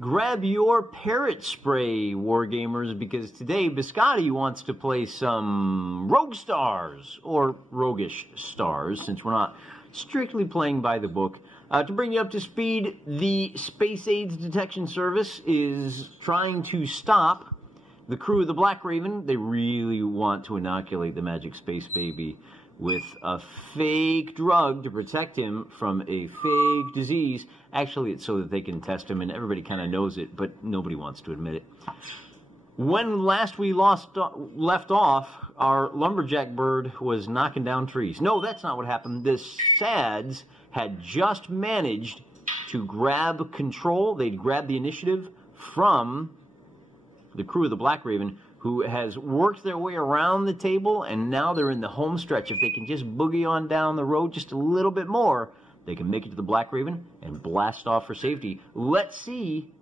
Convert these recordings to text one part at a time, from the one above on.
grab your parrot spray, Wargamers, because today Biscotti wants to play some Rogue Stars, or Roguish Stars, since we're not strictly playing by the book. To bring you up to speed, the SADS Detection Service is trying to stop the crew of the Blackraven. They really want to inoculate the Magic Space Baby with a fake drug to protect him from a fake disease. Actually, it's so that they can test him, and everybody kind of knows it, but nobody wants to admit it. When last we left off, our lumberjack bird was knocking down trees. No, that's not what happened. The SADS had just managed to grab control. They'd grabbed the initiative from the crew of the Blackraven, who has worked their way around the table, and now they're in the home stretch. If they can just boogie on down the road just a little bit more, they can make it to the Blackraven and blast off for safety. Let's see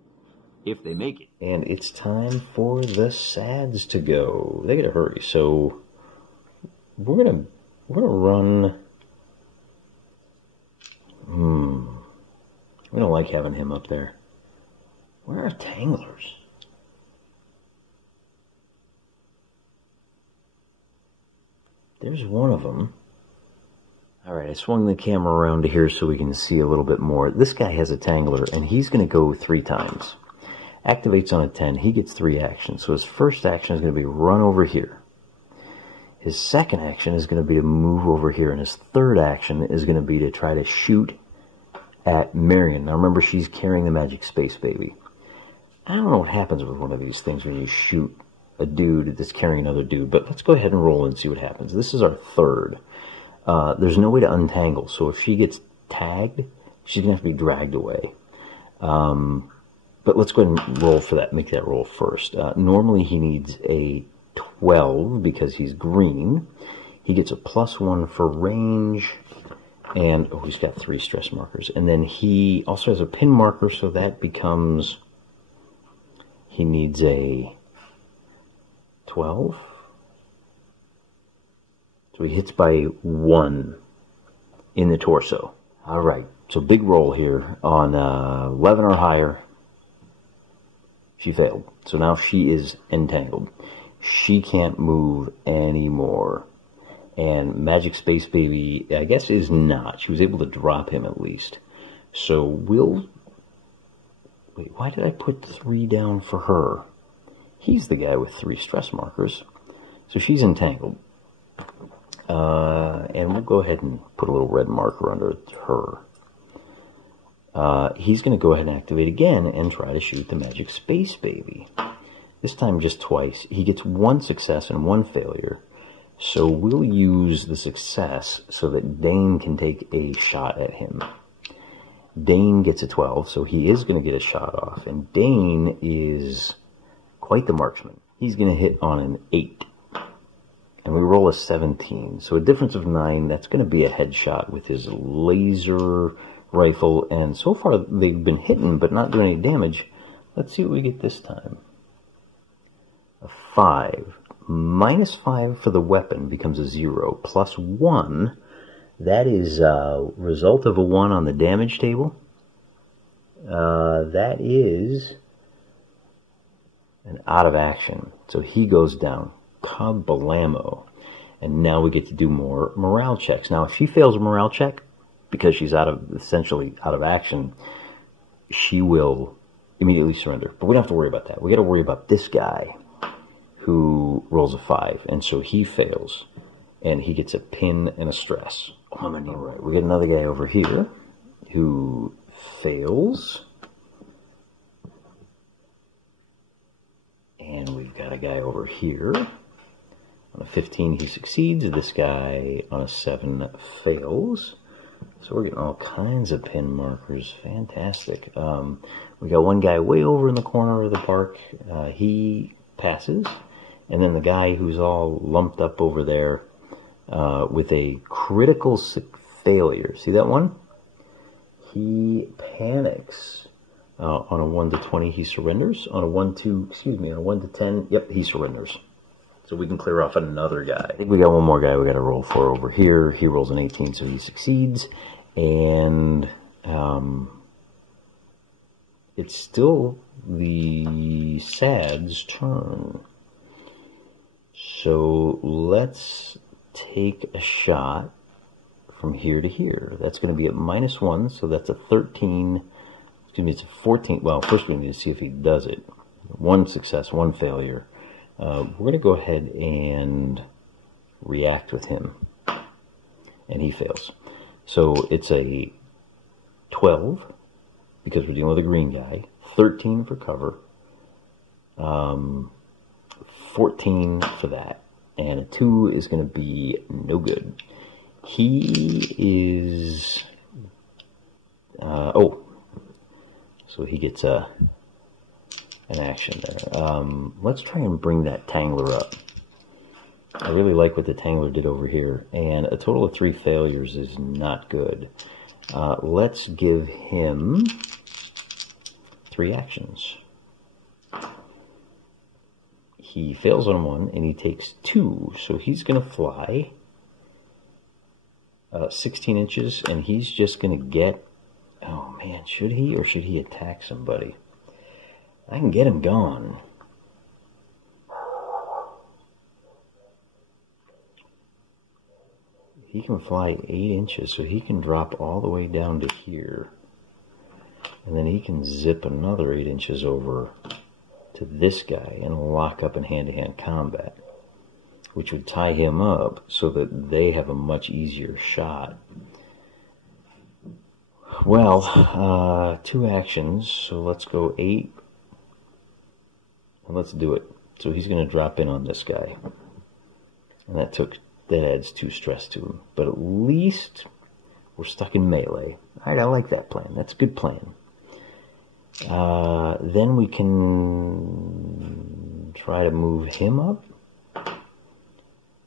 if they make it. And it's time for the SADS to go. They gotta hurry, so we're gonna run. We don't like having him up there. Where are tanglers? There's one of them. Alright, I swung the camera around to here so we can see a little bit more. This guy has a tangler, and he's going to go 3 times. Activates on a 10. He gets 3 actions. So his first action is going to be run over here. His second action is going to be to move over here. And his third action is going to be to try to shoot at Marion. Now remember, she's carrying the Magic Space Baby. I don't know what happens with one of these things when you shoot a dude that's carrying another dude, but let's go ahead and roll and see what happens. This is our third. There's no way to untangle, so if she gets tagged, she's going to have to be dragged away. But let's go ahead and roll for that, make that roll first. Normally he needs a 12 because he's green. He gets a +1 for range, and oh, he's got 3 stress markers. And then he also has a pin marker, so that becomes, he needs a 12. So he hits by 1 in the torso. Alright, so big roll here on 11 or higher. She failed. So now she is entangled. She can't move anymore. And Magic Space Baby, I guess, is not. She was able to drop him at least. So we'll... Wait, why did I put 3 down for her? He's the guy with 3 stress markers. So she's entangled. And we'll go ahead and put a little red marker under her. He's going to go ahead and activate again and try to shoot the Magic Space Baby. This time just twice. He gets 1 success and 1 failure. So we'll use the success so that Dane can take a shot at him. Dane gets a 12, so he is going to get a shot off. And Dane is quite the marksman. He's going to hit on an 8. And we roll a 17. So a difference of 9, that's going to be a headshot with his laser rifle. And so far they've been hitting but not doing any damage. Let's see what we get this time. A 5. -5 for the weapon becomes a 0. +1. That is a result of a 1 on the damage table. That is an out of action. So he goes down. Kablamo. And now we get to do more morale checks. Now, if she fails a morale check, because she's essentially out of action, she will immediately surrender. But we don't have to worry about that. We got to worry about this guy who rolls a 5. And so he fails. And he gets a pin and a stress. All right, we got another guy over here who fails. And we've got a guy over here. On a 15, he succeeds. This guy on a 7 fails. So we're getting all kinds of pin markers. Fantastic. We got one guy way over in the corner of the park. He passes. And then the guy who's all lumped up over there with a critical failure. See that one? He panics. On a 1 to 20, he surrenders. On a 1 to 10, yep, he surrenders. So we can clear off another guy. I think we got one more guy we got to roll for over here. He rolls an 18, so he succeeds. And it's still the SADS turn. So let's take a shot from here to here. That's going to be at -1, so that's a 13. Excuse me, it's a 14. Well, first we need to see if he does it. 1 success, 1 failure. We're going to go ahead and react with him. And he fails. So it's a 12, because we're dealing with a green guy. 13 for cover. 14 for that. And a 2 is going to be no good. He is... oh. So he gets an action there. Let's try and bring that Tangler up. I really like what the Tangler did over here. And a total of 3 failures is not good. Let's give him 3 actions. He fails on 1, and he takes 2. So he's going to fly 16 inches, and he's just going to get... Oh, man, should he or should he attack somebody? I can get him gone. He can fly 8 inches, so he can drop all the way down to here. And then he can zip another 8 inches over to this guy and lock up in hand-to-hand combat, which would tie him up so that they have a much easier shot. Well, 2 actions, so let's go 8. And let's do it. So he's going to drop in on this guy. And that adds 2 stress to him. But at least we're stuck in melee. Alright, I like that plan. That's a good plan. Then we can try to move him up.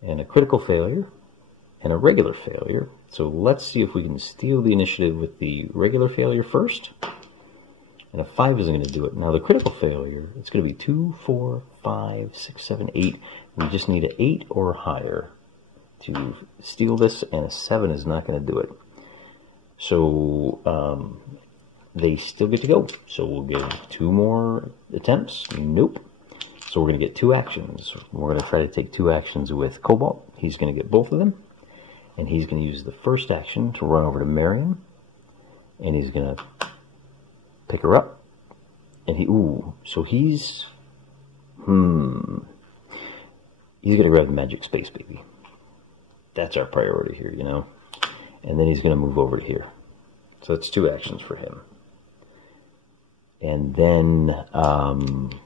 And a critical failure. And a regular failure. So let's see if we can steal the initiative with the regular failure first. And a 5 isn't going to do it. Now the critical failure, it's going to be 2, 4, 5, 6, 7, 8. We just need an 8 or higher to steal this, and a 7 is not going to do it. So they still get to go. So we'll give 2 more attempts. Nope. So we're going to get 2 actions. We're going to try to take 2 actions with Cobalt. He's going to get both of them. And he's going to use the first action to run over to Marion. And he's going to pick her up. And so he's going to grab the magic space baby. That's our priority here, you know. And then he's going to move over to here. So that's 2 actions for him. And then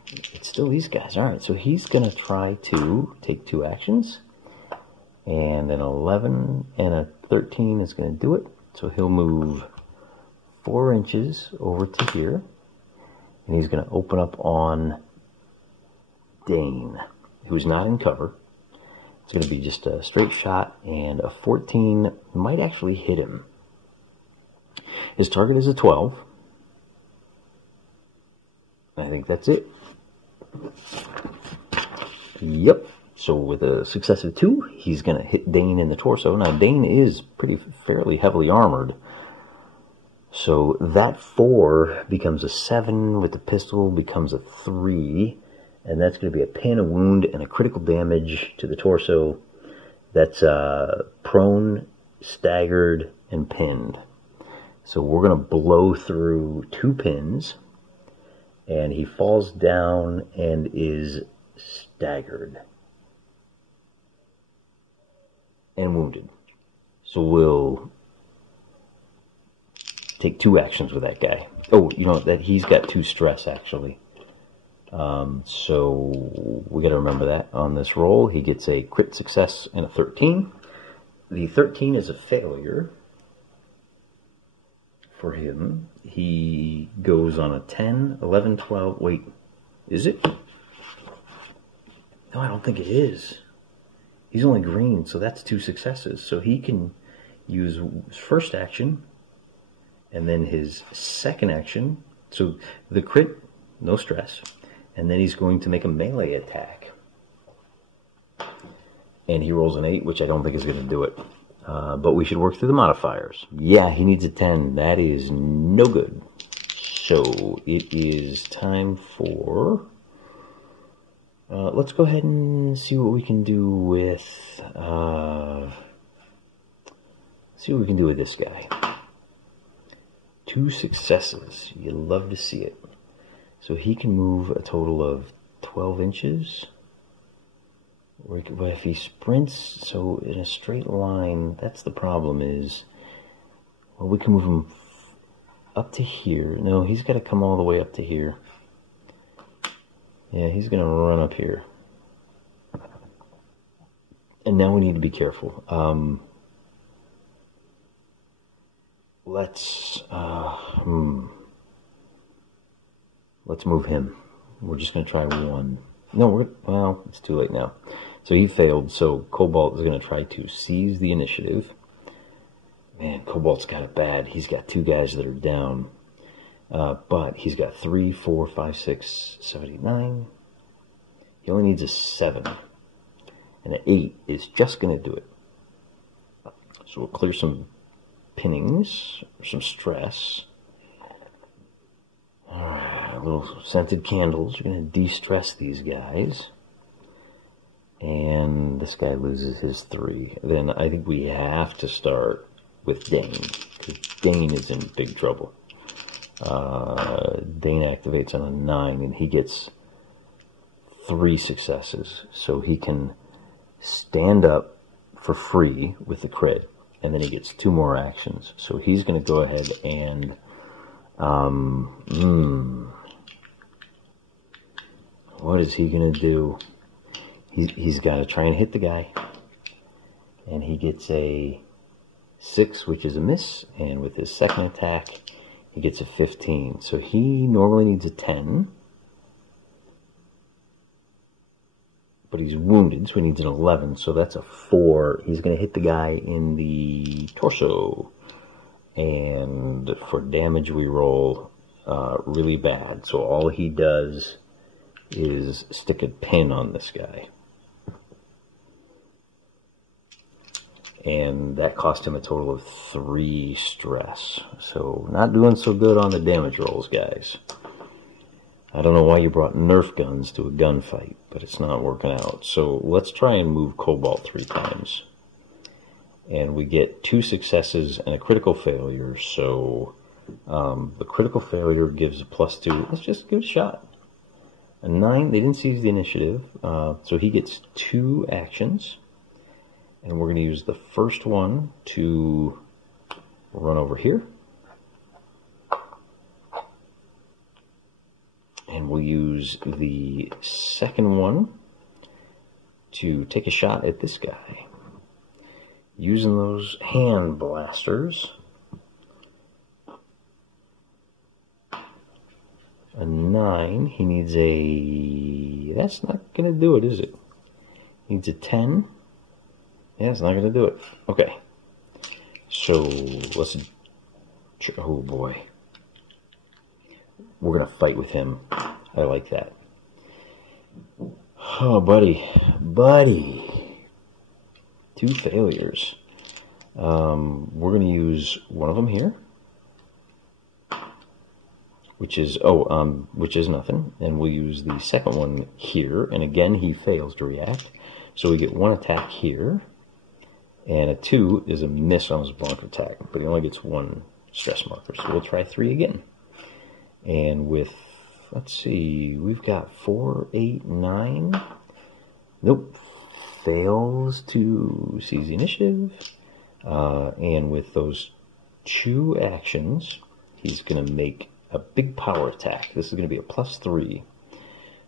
it's still these guys. All right, so he's going to try to take 2 actions. And an 11 and a 13 is going to do it. So he'll move 4 inches over to here. And he's going to open up on Dane, who's not in cover. It's going to be just a straight shot, and a 14 might actually hit him. His target is a 12. I think that's it. Yep. So with a successive 2, he's going to hit Dane in the torso. Now, Dane is fairly heavily armored. So that 4 becomes a 7 with the pistol, becomes a 3. And that's going to be a pin, a wound, and a critical damage to the torso. That's prone, staggered, and pinned. So we're going to blow through 2 pins. And he falls down and is staggered. And wounded. So we'll take 2 actions with that guy. Oh, you know, that he's got 2 stress, actually. So we got to remember that on this roll. He gets a crit success and a 13. The 13 is a failure for him. He goes on a 10, 11, 12. Wait, is it? No, I don't think it is. He's only green, so that's 2 successes. So he can use his first action and then his second action. So the crit, no stress. And then he's going to make a melee attack. And he rolls an 8, which I don't think is going to do it. But we should work through the modifiers. Yeah, he needs a 10. That is no good. So it is time for... let's go ahead and see what we can do with... see what we can do with this guy. 2 successes. You love to see it. So he can move a total of 12 inches. But if he sprints, so in a straight line, that's the problem is... Well, we can move him up to here. No, he's got to come all the way up to here. Yeah, he's going to run up here. And now we need to be careful. Let's move him. We're just going to try one. No, well, it's too late now. So he failed, so Cobalt is going to try to seize the initiative. Man, Cobalt's got it bad. He's got 2 guys that are down. But he's got 3, 4, 5, 6, 7, 8, 9. He only needs a 7. And an 8 is just going to do it. So we'll clear some pinnings, or some stress. Alright, little scented candles. We're going to de-stress these guys. And this guy loses his 3. Then I think we have to start with Dane, because Dane is in big trouble. Dane activates on a 9, and he gets 3 successes. So he can stand up for free with the crit, and then he gets 2 more actions. So he's going to go ahead and... what is he going to do? He's got to try and hit the guy. And he gets a 6, which is a miss. And with his second attack, he gets a 15. So he normally needs a 10. But he's wounded, so he needs an 11. So that's a 4. He's going to hit the guy in the torso. And for damage, we roll really bad. So all he does is stick a pin on this guy. And that cost him a total of 3 stress. So not doing so good on the damage rolls, guys. I don't know why you brought Nerf guns to a gunfight, but it's not working out. So let's try and move Cobalt 3 times. And we get 2 successes and a critical failure. So the critical failure gives a +2. Let's just give it a shot. A 9, they didn't seize the initiative. So he gets 2 actions. And we're going to use the first one to run over here. And we'll use the second one to take a shot at this guy. Using those hand blasters. A 9. He needs a... That's not going to do it, is it? He needs a 10. Yeah, it's not going to do it. Okay. So, let's... Oh, boy. We're going to fight with him. I like that. Oh, buddy. Buddy. 2 failures. We're going to use one of them here. Which is... which is nothing. And we'll use the second one here. And again, he fails to react. So we get 1 attack here. And a 2 is a miss on his blank attack, but he only gets 1 stress marker. So we'll try 3 again. And with, let's see, we've got 4, 8, 9. Nope. Fails to seize the initiative. And with those 2 actions, he's going to make a big power attack. This is going to be a +3.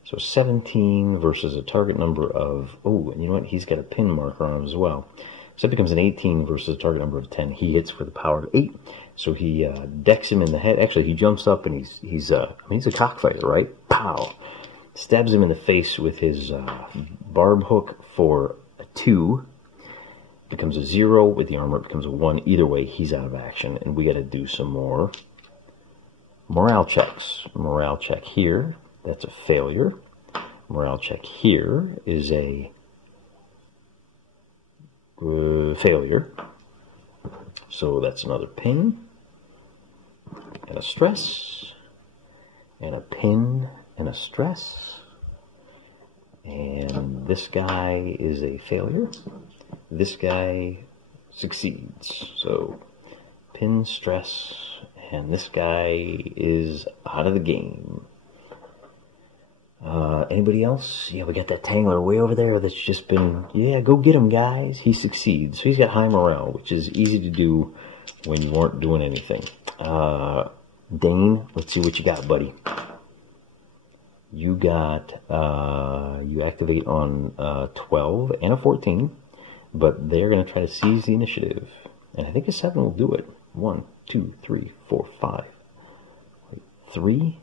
So 17 versus a target number of, oh, and you know what? He's got a pin marker on him as well. So it becomes an 18 versus a target number of 10. He hits for the power of 8. So he decks him in the head. Actually, he jumps up and he's a cockfighter, right? Pow! Stabs him in the face with his barb hook for a 2. Becomes a 0 with the armor. It becomes a 1. Either way, he's out of action. And we got to do some more morale checks. Morale check here. That's a failure. Morale check here is a failure. So that's another pin and a stress. and a pin and a stress. And this guy is a failure. This guy succeeds. So pin, stress, and this guy is out of the game. Anybody else? Yeah, we got that Tangler way over there that's just been, yeah, go get him, guys. He succeeds. So he's got high morale, which is easy to do when you weren't doing anything. Dane, let's see what you got, buddy. You got, you activate on 12 and a 14, but they're going to try to seize the initiative. And I think a 7 will do it. 1, 2, 3, 4, 5. 3,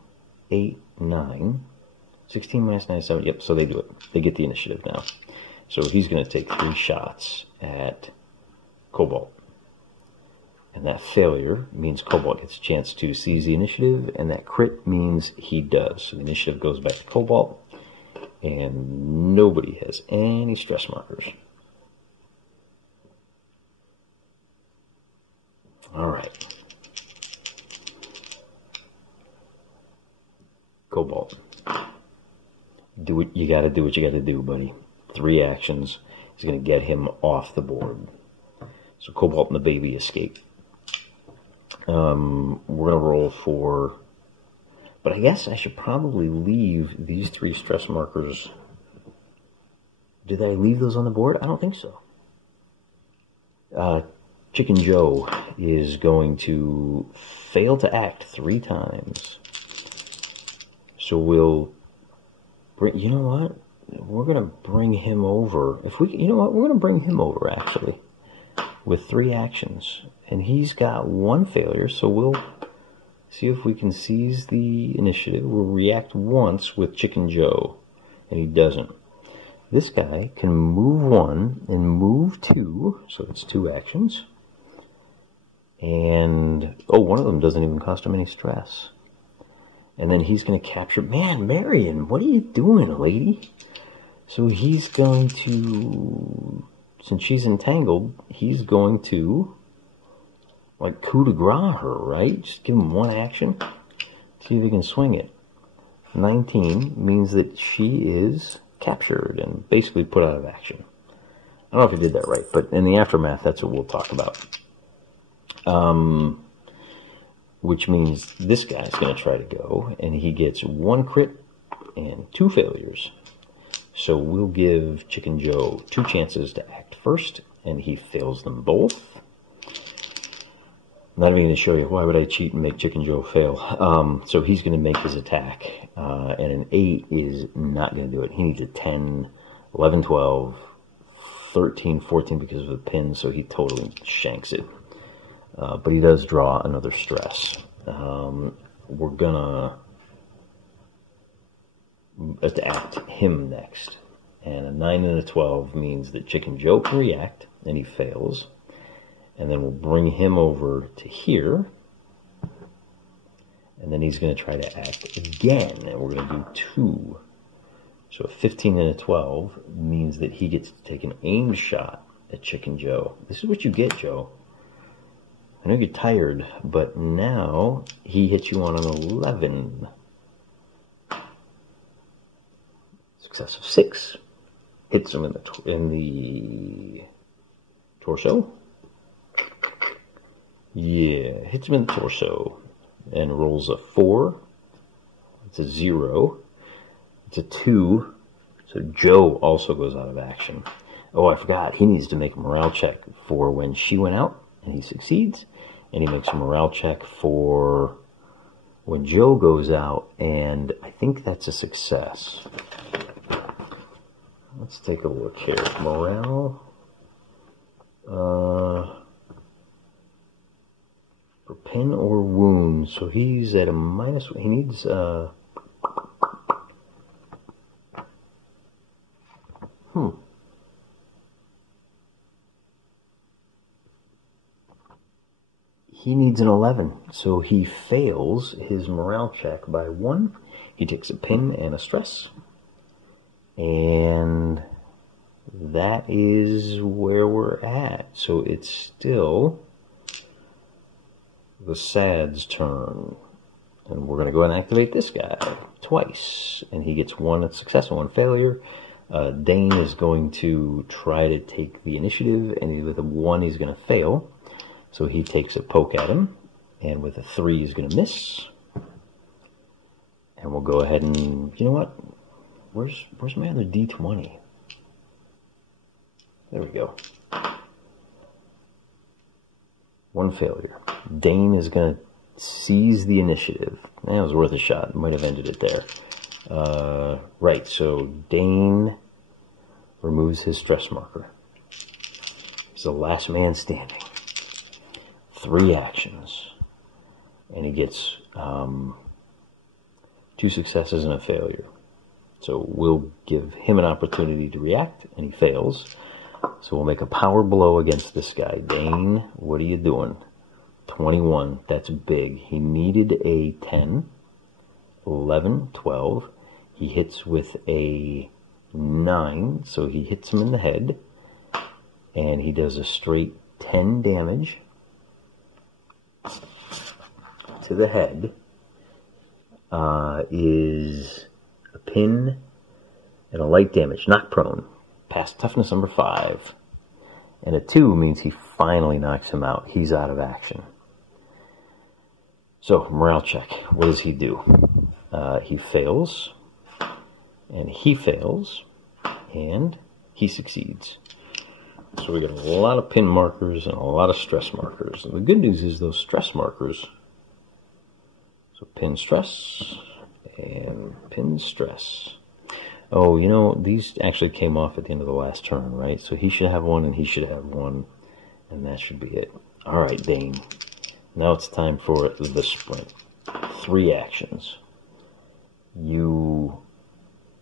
8, 9. 16 minus 9 is 7. Yep, so they do it. They get the initiative now. So he's going to take 3 shots at Cobalt. And that failure means Cobalt gets a chance to seize the initiative, and that crit means he does. So the initiative goes back to Cobalt, and nobody has any stress markers. All right. Cobalt. Do what you gotta do, buddy. 3 actions is gonna get him off the board. So Cobalt and the baby escape. We're gonna roll for, but I guess I should probably leave these 3 stress markers. Did I leave those on the board? I don't think so. Chicken Joe is going to fail to act 3 times. So we'll bring, you know what? We're going to bring him over. If we, you know what? We're going to bring him over, actually, with 3 actions. And he's got 1 failure, so we'll see if we can seize the initiative. We'll react once with Chicken Joe, and he doesn't. This guy can move 1 and move 2, so it's 2 actions. And, oh, one of them doesn't even cost him any stress. And then he's going to capture, man, Marion, what are you doing, lady? So he's going to, since she's entangled, he's going to, like, coup de grace her, right? Just give him 1 action. See if he can swing it. 19 means that she is captured and basically put out of action. I don't know if I did that right, but in the aftermath, that's what we'll talk about. Which means this guy's going to try to go, and he gets 1 crit and 2 failures. So we'll give Chicken Joe 2 chances to act first, and he fails them both. I'm not even going to show you why would I cheat and make Chicken Joe fail. So he's going to make his attack, and an 8 is not going to do it. He needs a 10, 11, 12, 13, 14 because of the pin, so he totally shanks it. But he does draw another stress. We're gonna attack him next. And a 9 and a 12 means that Chicken Joe can react, and he fails. And then we'll bring him over to here. And then he's going to try to act again, and we're going to do 2. So a 15 and a 12 means that he gets to take an aimed shot at Chicken Joe. This is what you get, Joe. I know you're tired, but now he hits you on an 11. Success of 6. Hits him in the torso. Yeah, hits him in the torso. And rolls a 4. It's a 0. It's a 2. So Joe also goes out of action. Oh, I forgot. He needs to make a morale check for when she went out, and he succeeds. And he makes a morale check for when Joe goes out, and I think that's a success. Let's take a look here. Morale. For pin or wound. So he's at a minus. He needs. He needs an 11, so he fails his morale check by 1. He takes a pin and a stress. And that is where we're at. So it's still the SADS turn. And we're going to go ahead and activate this guy twice. And he gets one success and one failure. Dane is going to try to take the initiative, and with a 1 he's going to fail. So he takes a poke at him, and with a 3 he's going to miss. And we'll go ahead and, you know what? Where's my other D20? There we go. 1 failure. Dane is going to seize the initiative. That was worth a shot. Might have ended it there. Right, so Dane removes his stress marker. He's the last man standing. 3 actions. And he gets 2 successes and a failure. So we'll give him an opportunity to react, and he fails. So we'll make a power blow against this guy. Dane, what are you doing? 21, that's big. He needed a 10, 11, 12. He hits with a 9, so he hits him in the head. And he does a straight 10 damage to the head. Is a pin and a light damage, knock prone. Past toughness number 5. And a 2 means he finally knocks him out. He's out of action. So, morale check. What does he do? He fails. And he fails. And he succeeds. So we got a lot of pin markers and a lot of stress markers. And the good news is those stress markers. So pin stress and pin stress. Oh, you know, these actually came off at the end of the last turn, right? So he should have 1 and he should have 1. And that should be it. All right, Dane. Now it's time for the sprint. 3 actions. You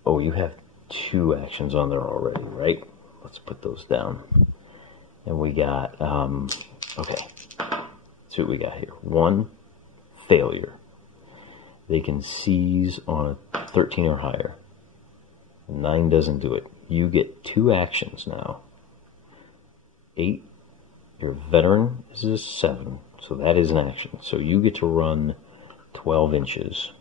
have 2 actions on there already, right? Let's put those down. And we got, okay. Let's see what we got here. 1, failure. They can seize on a 13 or higher. 9 doesn't do it. You get 2 actions now. 8, your veteran is a 7, so that is an action. So you get to run 12 inches.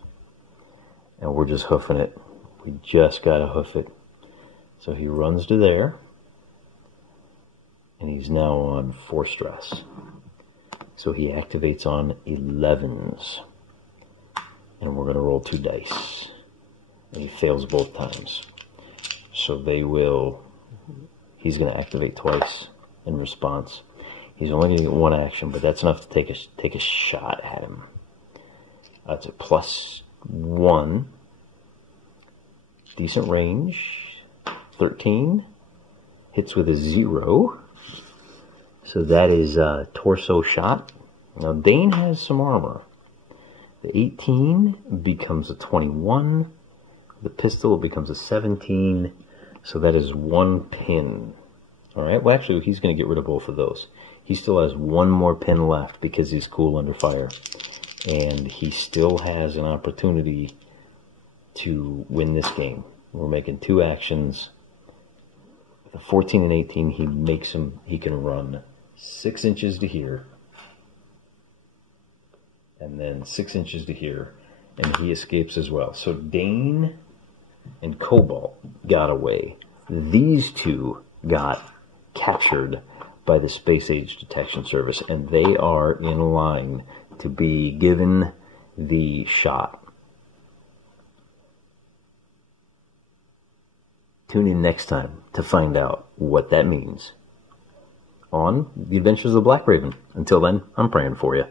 And we're just hoofing it. We just got to hoof it. So he runs to there. And he's now on 4 stress. So he activates on 11s. And we're going to roll 2 dice. And he fails both times. So he's going to activate twice in response. He's only going to get 1 action, but that's enough to take a shot at him. That's a +1. Decent range. 13. Hits with a 0. So that is a torso shot. Now Dane has some armor. The 18 becomes a 21. The pistol becomes a 17. So that is 1 pin. Alright, well actually he's going to get rid of both of those. He still has 1 more pin left because he's cool under fire. And he still has an opportunity to win this game. We're making 2 actions. With a 14 and 18, he can run 6 inches to here. And then 6 inches to here. And he escapes as well. So Dane and Cobalt got away. These 2 got captured by the Space Age Detection Service. And they are in line to be given the shot. Tune in next time to find out what that means on The Adventures of the Blackraven. Until then, I'm praying for you.